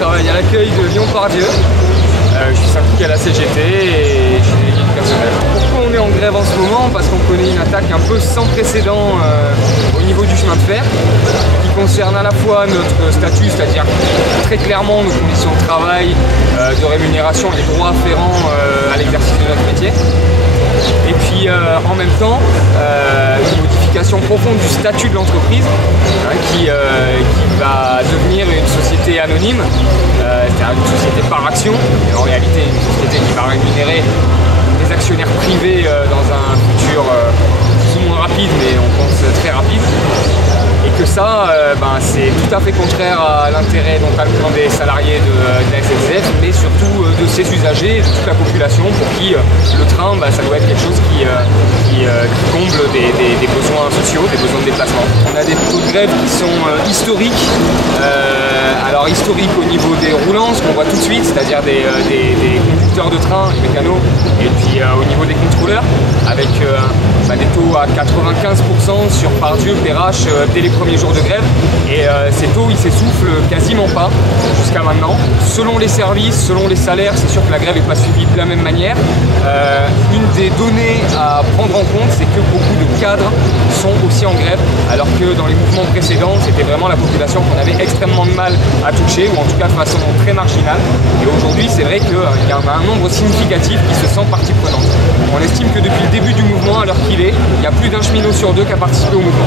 travaille à l'accueil de Lyon-Part-Dieu. Je suis syndiqué à la CGT et je suis délégué du personnel. Pourquoi on est en grève en ce moment? Parce qu'on connaît une attaque un peu sans précédent au niveau du chemin de fer, qui concerne à la fois notre statut, c'est-à-dire très clairement nos conditions de travail, de rémunération et les droits afférents à l'exercice de notre métier. Et puis en même temps, une modification profonde du statut de l'entreprise qui va devenir une société anonyme, c'est-à-dire une société par action, et en réalité une société qui va rémunérer des actionnaires privés dans un futur plus ou moins rapide, mais on pense très rapide. Et que ça, c'est tout à fait contraire à l'intérêt notamment des salariés de la SNCF, mais surtout de ses usagers et de toute la population pour qui le train, ça doit être quelque chose qui comble des besoins sociaux, des besoins de déplacement. On a des taux de grève qui sont historiques. Alors historiques au niveau des roulants, ce qu'on voit tout de suite, c'est-à-dire des conducteurs de train, les mécanos, et puis au niveau des contrôleurs, avec des taux à 95% sur Part-Dieu, Perrache, dès les premiers jours de grève. Et ces taux, ils s'essoufflent quasiment pas jusqu'à maintenant. Selon les services, selon les salaires, c'est sûr que la grève n'est pas suivie de la même manière. Une des données à prendre en compte, c'est que beaucoup de cadres sont aussi en grève, alors que dans les mouvements précédents, c'était vraiment la population qu'on avait extrêmement de mal à toucher, ou en tout cas de façon très marginale. Et aujourd'hui, c'est vrai qu'il y en a un nombre significatif qui se sent partie prenante. On estime que depuis le début du mouvement, à l'heure qu'il est, il y a plus d'un cheminot sur deux qui a participé au mouvement.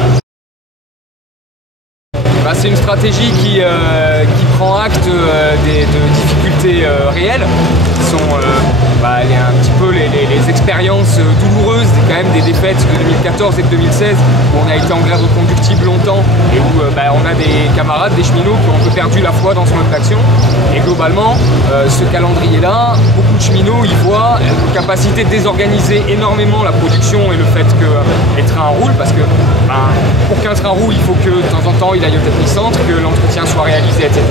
C'est une stratégie qui prend acte de difficultés réelles, qui sont un petit peu les expériences douloureuses, quand même des défaites de 2014 et de 2016, où on a été en grève reconductible longtemps et où on a des camarades, des cheminots qui ont un peu perdu la foi dans ce mode d'action. Et globalement, ce calendrier-là, beaucoup de cheminots y voient une capacité de désorganiser énormément la production et le fait que les trains roulent, parce que pour qu'un train roule, il faut que de temps en temps il aille au centre, que l'entretien soit réalisé, etc.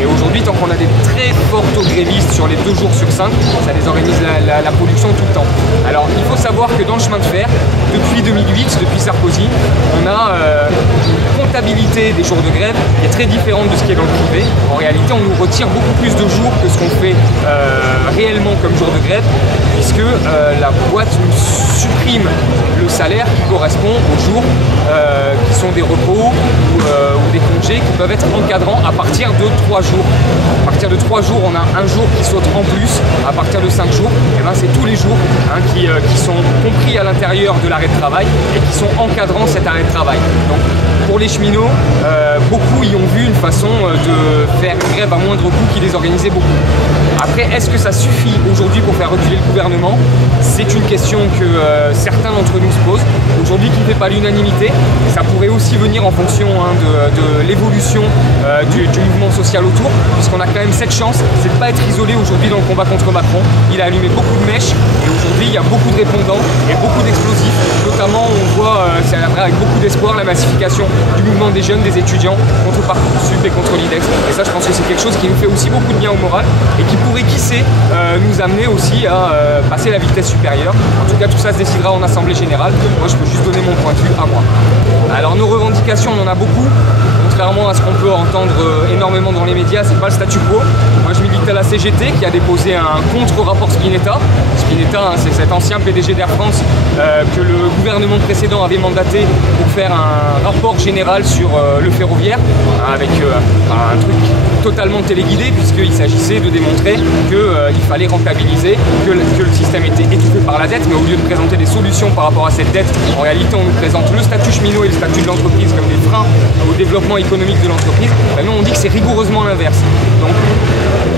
Et aujourd'hui, tant qu'on a des très forts taux de grévistes sur les 2 jours sur 5, ça désorganise la production tout le temps. Alors, il faut savoir que dans le chemin de fer, depuis 2008, depuis Sarkozy, on a une comptabilité des jours de grève qui est très différente de ce qui est dans le privé. En réalité, on nous retire beaucoup plus de jours que ce qu'on fait réellement comme jour de grève, puisque la boîte nous supprime le salaire qui correspond aux jours qui sont des repos ou des congés qui peuvent être encadrants à partir de 3 jours. À partir de 3 jours, on a un jour qui saute en plus. À partir de 5 jours, c'est tous les jours qui sont compris à l'intérieur de l'arrêt de travail et qui sont encadrant cet arrêt de travail. Donc, pour les cheminots, beaucoup y ont vu une façon de faire grève à moindre coût qui les organisait beaucoup. Après, est-ce que ça suffit aujourd'hui pour faire reculer le gouvernement? C'est une question que certains d'entre nous se posent. Aujourd'hui, qui ne fait pas l'unanimité, ça pourrait aussi venir en fonction de l'évolution du mouvement social autour, puisqu'on a quand même cette chance, c'est de ne pas être isolé aujourd'hui dans le combat contre Macron. Il a allumé beaucoup de mèches et aujourd'hui il y a beaucoup de répondants et beaucoup d'explosifs. Notamment on voit, c'est avec beaucoup d'espoir, la massification du mouvement des jeunes, des étudiants contre Parcoursup et contre l'IDEX. Et ça, je pense que c'est quelque chose qui nous fait aussi beaucoup de bien au moral et qui pourrait, qui sait, nous amener aussi à passer la vitesse supérieure. En tout cas, tout ça se décidera en assemblée générale. Moi, je peux juste donner mon point de vue à moi. Alors nos revendications, on en a beaucoup. Contrairement à ce qu'on peut entendre énormément dans les médias, c'est pas le statu quo. Moi je milite à la CGT qui a déposé un contre-rapport Spinetta. Spinetta, c'est cet ancien PDG d'Air France que le gouvernement précédent avait mandaté pour faire un rapport général sur le ferroviaire, avec un truc totalement téléguidé, puisqu'il s'agissait de démontrer qu'il fallait rentabiliser, que le système était étouffé par la dette, mais au lieu de présenter des solutions par rapport à cette dette, en réalité on nous présente le statut cheminot et le statut de l'entreprise comme des freins au développement économique de l'entreprise. Nous on dit que c'est rigoureusement l'inverse. Donc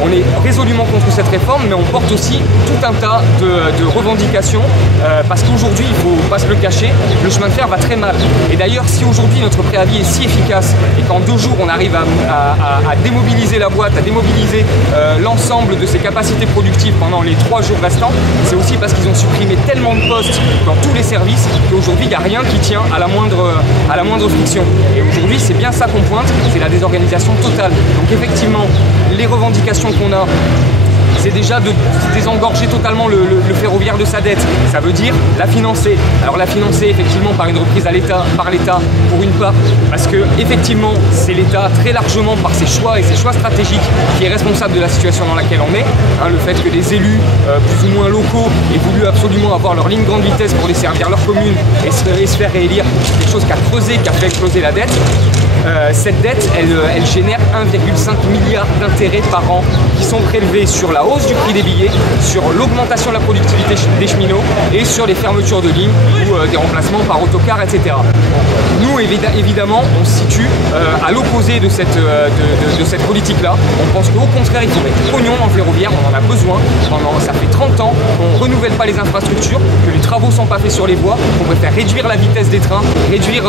on est résolument contre cette réforme, mais on porte aussi tout un tas de revendications parce qu'aujourd'hui, il ne faut pas se le cacher, le chemin de fer va très mal. Et d'ailleurs, si aujourd'hui notre préavis est si efficace et qu'en 2 jours on arrive à démobiliser la boîte, à démobiliser l'ensemble de ses capacités productives pendant les 3 jours restants, c'est aussi parce qu'ils ont supprimé tellement de postes dans tous les services qu'aujourd'hui il n'y a rien qui tient à la moindre friction. Et aujourd'hui, c'est bien ça qu'on pointe, c'est la désorganisation totale. Donc effectivement, les revendications qu'on a, c'est déjà de désengorger totalement le ferroviaire de sa dette. Ça veut dire la financer. Alors la financer effectivement par une reprise par l'État pour une part, parce que effectivement c'est l'État très largement par ses choix et ses choix stratégiques qui est responsable de la situation dans laquelle on est. Hein, le fait que des élus plus ou moins locaux aient voulu absolument avoir leur ligne grande vitesse pour desservir leur commune et se faire réélire, c'est quelque chose qui a creusé, qui a fait exploser la dette. Cette dette, elle génère 1,5 milliard d'intérêts par an qui sont prélevés sur la hausse du prix des billets, sur l'augmentation de la productivité des cheminots et sur les fermetures de lignes ou des remplacements par autocar, etc. Nous, évidemment, on se situe à l'opposé de cette politique-là. On pense qu'au contraire, il faut mettre du pognon dans le ferroviaire, on en a besoin. Ça fait 30 ans qu'on ne renouvelle pas les infrastructures, que les travaux ne sont pas faits sur les voies, qu'on préfère réduire la vitesse des trains, réduire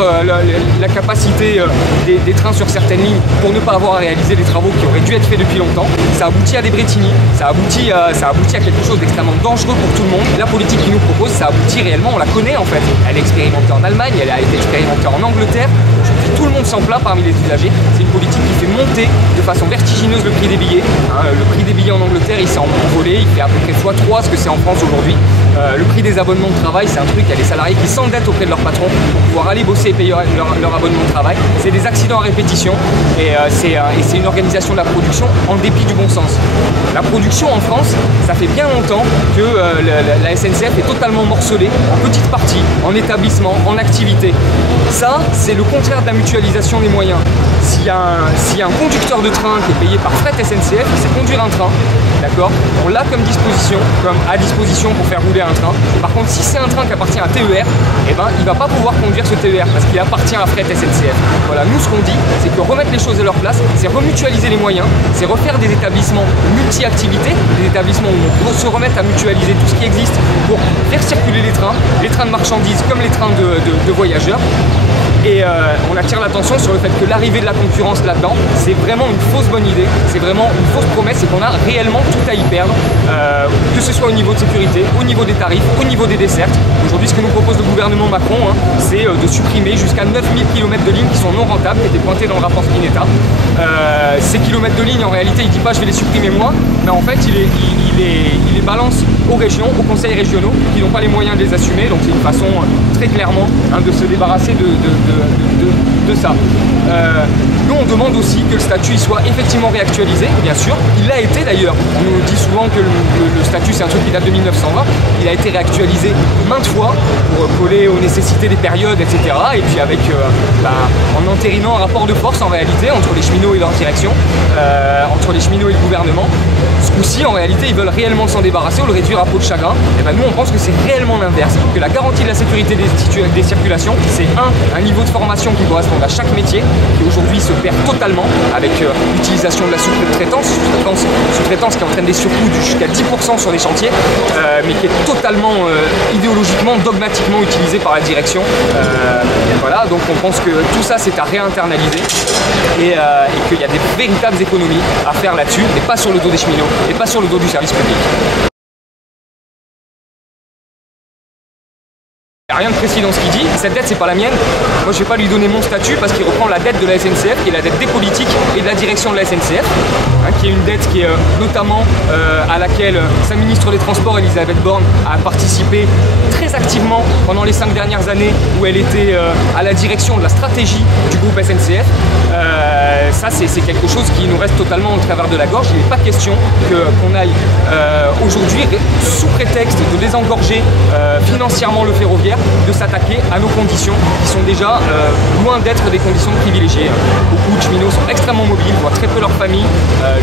la capacité des trains sur certaines lignes pour ne pas avoir à réaliser des travaux qui auraient dû être faits depuis longtemps. Ça aboutit à des brétignies, ça aboutit à quelque chose d'extrêmement dangereux pour tout le monde. La politique qu'ils nous proposent, ça aboutit réellement, on la connaît en fait. Elle est expérimentée en Allemagne, elle a été expérimentée en Angleterre. Aujourd'hui, tout le monde s'en plaint parmi les usagers. C'est une politique qui fait monter de façon vertigineuse le prix des billets. Hein, le prix des billets en Angleterre, il s'est envolé, il fait à peu près x3 ce que c'est en France aujourd'hui. Le prix des abonnements de travail, c'est un truc, il y a des salariés qui s'endettent auprès de leur patron pour pouvoir aller bosser et payer leur abonnement de travail. C'est des accidents à répétition et c'est une organisation de la production en dépit du bon sens. La production en France, ça fait bien longtemps que la SNCF est totalement morcelée en petites parties, en établissements, en activités. Ça, c'est le contraire de la mutualisation des moyens. S'il y a un conducteur de train qui est payé par fret SNCF, il sait conduire un train, d'accord, on l'a comme à disposition pour faire rouler un train. Par contre, si c'est un train qui appartient à TER, eh ben, il ne va pas pouvoir conduire ce TER parce qu'il appartient à fret SNCF. Voilà, nous ce qu'on dit, c'est que remettre les choses à leur place, c'est remutualiser les moyens, c'est refaire des établissements multi-activités, des établissements où on se remettre à mutualiser tout ce qui existe pour faire circuler les trains de marchandises comme les trains de voyageurs. Et on attire l'attention sur le fait que l'arrivée de la concurrence là-dedans, c'est vraiment une fausse bonne idée, c'est vraiment une fausse promesse et qu'on a réellement tout à y perdre, que ce soit au niveau de sécurité, au niveau des tarifs, au niveau des dessertes. Aujourd'hui, ce que nous propose le gouvernement Macron, hein, c'est de supprimer jusqu'à 9000 km de lignes qui sont non rentables, qui étaient pointés dans le rapport Spinetta. Ces kilomètres de lignes, en réalité, il ne dit pas je vais les supprimer moi, mais en fait, il les balance aux régions, aux conseils régionaux, qui n'ont pas les moyens de les assumer. Donc c'est une façon très clairement de se débarrasser de ça. Nous, on demande aussi que le statut soit effectivement réactualisé, bien sûr. Il l'a été d'ailleurs. On nous dit souvent que le statut, c'est un truc qui date de 1920. Il a été réactualisé maintes fois pour coller aux nécessités des périodes, etc. Et puis en entérinant un rapport de force en réalité entre les cheminots et leur direction, entre les cheminots et le gouvernement. Ce coup-ci, en réalité, ils veulent réellement s'en débarrasser ou le réduire à peau de chagrin. Et ben nous, on pense que c'est réellement l'inverse. Que la garantie de la sécurité des circulations, c'est un niveau de formation qui correspond à chaque métier, qui aujourd'hui se perd totalement avec l'utilisation de la sous-traitance qui entraîne des surcoûts jusqu'à 10% sur les chantiers, mais qui est totalement idéologiquement, dogmatiquement utilisée par la direction. Voilà, donc on pense que tout ça, c'est à réinternaliser et qu'il y a des véritables économies à faire là-dessus, et pas sur le dos des cheminots, et pas sur le dos du service public. Il n'y a rien de précis dans ce qu'il dit. Cette dette, c'est pas la mienne. Moi, je vais pas lui donner mon statut parce qu'il reprend la dette de la SNCF, qui est la dette des politiques et de la direction de la SNCF, qui est une dette qui est notamment à laquelle sa ministre des Transports, Elisabeth Borne, a participé très activement pendant les 5 dernières années où elle était à la direction de la stratégie du groupe SNCF. Ça, c'est quelque chose qui nous reste totalement au travers de la gorge. Il n'est pas question qu'on aille aujourd'hui, sous prétexte de désengorger financièrement le ferroviaire, de s'attaquer à nos conditions qui sont déjà loin d'être des conditions privilégiées. Beaucoup de cheminots sont extrêmement mobiles, voient très peu leur famille.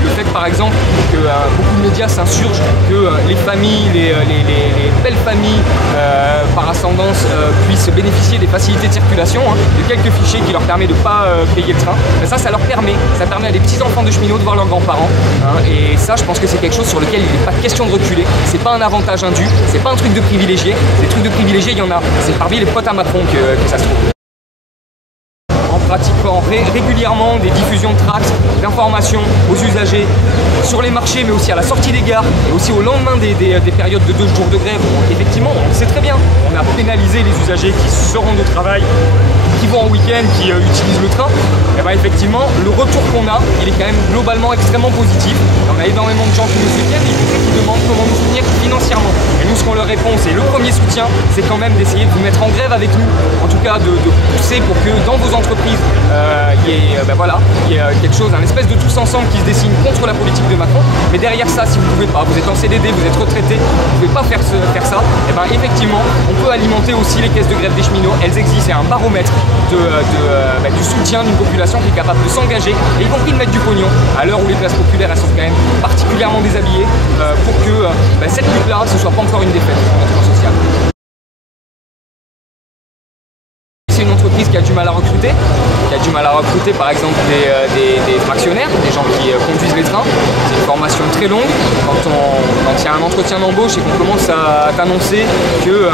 Le fait par exemple que beaucoup de médias s'insurgent que les familles, les belles familles par ascendance puissent bénéficier des facilités de circulation, de quelques fichiers qui leur permettent de ne pas payer le train. Ça leur permet. Ça permet à des petits enfants de cheminots de voir leurs grands-parents. Et ça, je pense que c'est quelque chose sur lequel il n'est pas question de reculer. C'est pas un avantage indu, c'est pas un truc de privilégié. Des trucs de privilégié, il y en a. C'est parmi les potes à Macron que ça se trouve. En pratiquant régulièrement des diffusions de tracts, d'informations aux usagers sur les marchés, mais aussi à la sortie des gares et aussi au lendemain des périodes de 2 jours de grève. Effectivement, on le sait très bien, on a pénalisé les usagers qui se rendent au travail qui vont en week-end, qui utilisent le train, et ben effectivement, le retour qu'on a, il est quand même globalement extrêmement positif. On a énormément de gens qui nous soutiennent et qui demandent comment nous soutenir financièrement. Et nous, ce qu'on leur répond, c'est le premier soutien, c'est quand même d'essayer de vous mettre en grève avec nous, en tout cas de pousser pour que dans vos entreprises, il y ait quelque chose, un espèce de tous ensemble qui se dessine contre la politique de Macron. Mais derrière ça, si vous ne pouvez pas, vous êtes en CDD, vous êtes retraité, vous ne pouvez pas faire ça, et ben effectivement, on peut alimenter aussi les caisses de grève des cheminots. Elles existent, c'est un baromètre du soutien d'une population qui est capable de s'engager, et y compris de mettre du pognon, à l'heure où les classes populaires elles sont quand même particulièrement déshabillées, pour que cette lutte-là, ce ne soit pas encore une défaite pour notre monde social. C'est une entreprise qui a du mal à recruter, par exemple des fractionnaires, des gens qui conduisent les trains. C'est une formation très longue. Quand il y a un entretien d'embauche et qu'on commence à t'annoncer que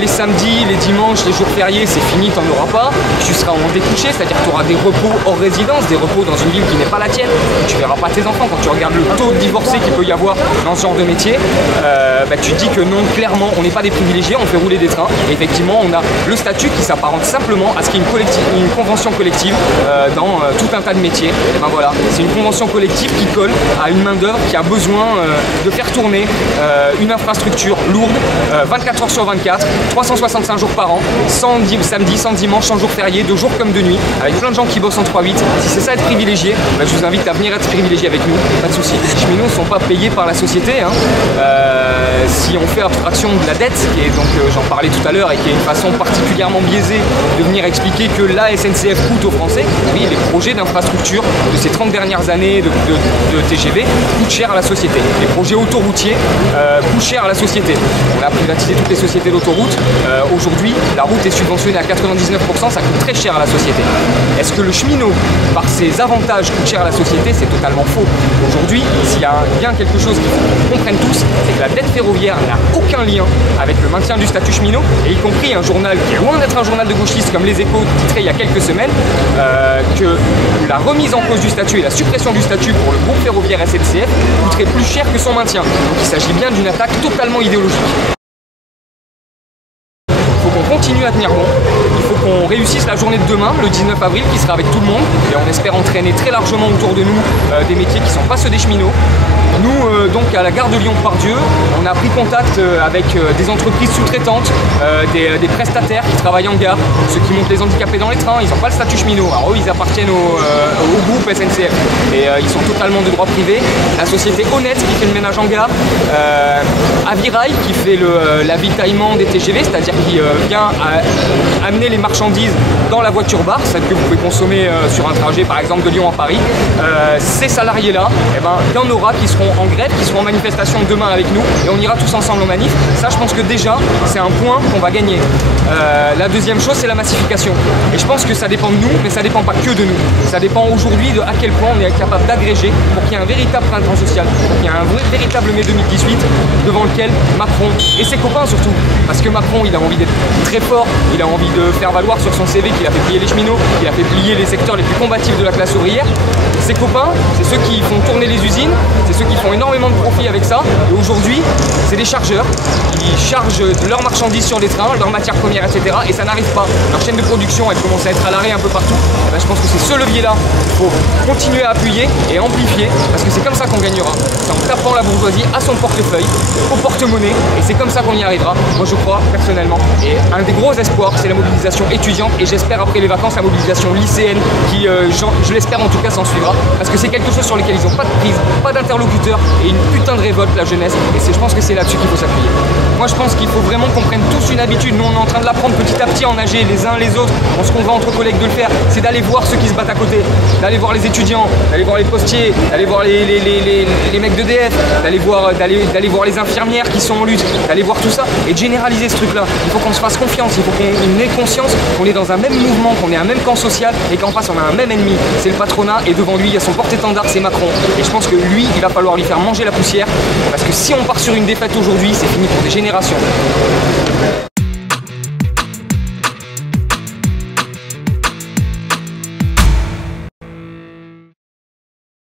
les samedis, les dimanches, les jours fériés, c'est fini, t'en auras pas, tu seras en découché, c'est-à-dire que tu auras des repos hors résidence, des repos dans une ville qui n'est pas la tienne, tu verras pas tes enfants. Quand tu regardes le taux de divorcés qu'il peut y avoir dans ce genre de métier, tu te dis que non, clairement, on n'est pas des privilégiés, on fait rouler des trains. Et effectivement, on a le statut qui s'apparente simplement à ce qu'il y ait une convention collective dans tout un tas de métiers. Et ben voilà, c'est une convention collective qui colle à une main-d'œuvre qui a besoin de faire tourner une infrastructure lourde, 24 heures sur 24, 365 jours par an, sans samedi, sans dimanche, sans jour férié, de jour comme de nuit, avec plein de gens qui bossent en 3-8. Si c'est ça être privilégié, je vous invite à venir être privilégié avec nous, pas de souci. Les cheminots ne sont pas payés par la société. Si on fait abstraction de la dette, qui est donc, j'en parlais tout à l'heure, et qui est une façon particulièrement biaisée de venir expliquer que la SNCF coûte aux Français, oui, les projets d'infrastructure de ces 30 dernières années de TGV coûtent cher à la société. Les projets autoroutiers coûtent cher à la société. On a privatisé toutes les sociétés d'autoroute. Aujourd'hui, la route est subventionnée à 99%, ça coûte très cher à la société. Est-ce que le cheminot, par ses avantages, coûte cher à la société? C'est totalement faux. Aujourd'hui, s'il y a bien quelque chose qu'il faut qu'on comprenne tous, c'est que la dette ferroviaire n'a aucun lien avec le maintien du statut cheminot, et y compris un journal qui est loin d'être un journal de gauchistes comme Les Échos titrait il y a quelques semaines que la remise en cause du statut et la suppression du statut pour le groupe ferroviaire SNCF coûterait plus cher que son maintien. Donc il s'agit bien d'une attaque totalement idéologique. Il faut qu'on continue à tenir bon. Il faut qu'on réussisse la journée de demain, le 19 avril, qui sera avec tout le monde, et on espère entraîner très largement autour de nous des métiers qui ne sont pas ceux des cheminots. Nous, donc à la gare de Lyon-Pardieu, on a pris contact avec des entreprises sous-traitantes, des prestataires qui travaillent en gare, ceux qui montent les handicapés dans les trains. Ils n'ont pas le statut cheminot. Alors eux, ils appartiennent au groupe SNCF, et ils sont totalement de droit privé. La société Honnête qui fait le ménage en gare, Avirail qui fait l'avitaillement des TGV, c'est-à-dire qui vient amener les marchandises dans la voiture bar, celle que vous pouvez consommer sur un trajet par exemple de Lyon à Paris. Ces salariés-là, il y en aura qui seront en grève, qui seront en manifestation demain avec nous, et on ira tous ensemble en manif. Ça, je pense que déjà, c'est un point qu'on va gagner. La deuxième chose, c'est la massification. Et je pense que ça dépend de nous, mais ça dépend pas que de nous. Ça dépend aujourd'hui de à quel point on est capable d'agréger pour qu'il y ait un véritable printemps social, pour qu'il y ait un véritable mai 2018 devant lequel Macron et ses copains surtout, parce que Macron, il a envie d'être très fort, il a envie de faire valoir sur son CV qu'il a fait plier les cheminots, qu'il a fait plier les secteurs les plus combatifs de la classe ouvrière. Ses copains, c'est ceux qui font tourner les usines, c'est ceux qui font énormément de profit avec ça. Et aujourd'hui, c'est des chargeurs qui chargent leurs marchandises sur les trains, leurs matières premières, etc. Et ça n'arrive pas. Leur chaîne de production, elle commence à être à l'arrêt un peu partout. Et je pense que c'est ce levier-là qu'il faut continuer à appuyer et amplifier, parce que c'est comme ça qu'on gagnera. C'est en tapant la bourgeoisie à son portefeuille, au porte-monnaie, et c'est comme ça qu'on y arrivera. Moi, je crois personnellement. Et un des gros espoirs, c'est la mobilisation étudiante, et j'espère après les vacances la mobilisation lycéenne, qui, je l'espère en tout cas, s'en suivra, parce que c'est quelque chose sur lequel ils n'ont pas de prise, pas d'interlocuteur, et une putain de révolte, la jeunesse, et je pense que c'est là-dessus qu'il faut s'appuyer. Moi, je pense qu'il faut vraiment qu'on prenne tous une habitude. Nous, on est en train de l'apprendre petit à petit en nager, les uns les autres. On se convainc entre collègues de le faire, c'est d'aller voir ceux qui se battent à côté, d'aller voir les étudiants, d'aller voir les postiers, d'aller voir les mecs d'EDF, d'aller voir les infirmières qui sont en lutte, d'aller voir tout ça, et de généraliser ce truc-là. Il faut qu'on se fasse confiance, il faut qu'on ait conscience qu'on est dans un même mouvement, qu'on est un même camp social, et qu'en face, on a un même ennemi. C'est le patronat, et devant lui, il y a son porte-étendard, c'est Macron. Et je pense que lui, il va falloir lui faire manger la poussière, parce que si on part sur une défaite aujourd'hui, c'est fini pour des générations.